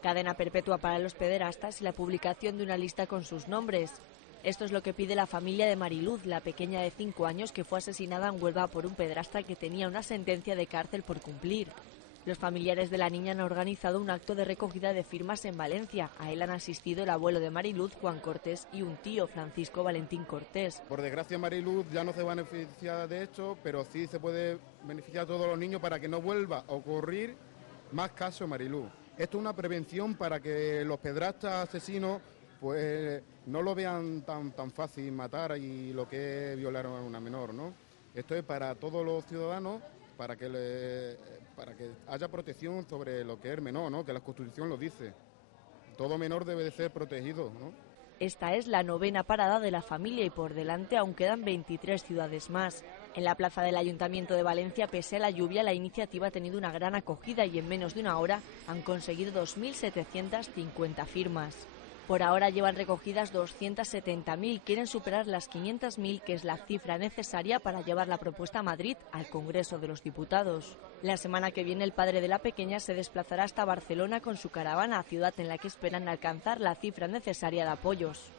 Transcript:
Cadena perpetua para los pederastas y la publicación de una lista con sus nombres. Esto es lo que pide la familia de Mariluz, la pequeña de 5 años que fue asesinada en Huelva por un pederasta que tenía una sentencia de cárcel por cumplir. Los familiares de la niña han organizado un acto de recogida de firmas en Valencia. A él han asistido el abuelo de Mariluz, Juan Cortés, y un tío, Francisco Valentín Cortés. Por desgracia, Mariluz ya no se beneficia de esto, pero sí se puede beneficiar a todos los niños para que no vuelva a ocurrir más casos, Mariluz. Esto es una prevención para que los pederastas asesinos pues no lo vean tan fácil matar y lo que es violar a una menor, ¿no? Esto es para todos los ciudadanos, para que haya protección sobre lo que es el menor, ¿no? Que la Constitución lo dice. Todo menor debe de ser protegido, ¿no? Esta es la 9ª parada de la familia y por delante aún quedan 23 ciudades más. En la plaza del Ayuntamiento de Valencia, pese a la lluvia, la iniciativa ha tenido una gran acogida y en menos de una hora han conseguido 2.750 firmas. Por ahora llevan recogidas 270.000, quieren superar las 500.000, que es la cifra necesaria para llevar la propuesta a Madrid, al Congreso de los Diputados. La semana que viene el padre de la pequeña se desplazará hasta Barcelona con su caravana, ciudad en la que esperan alcanzar la cifra necesaria de apoyos.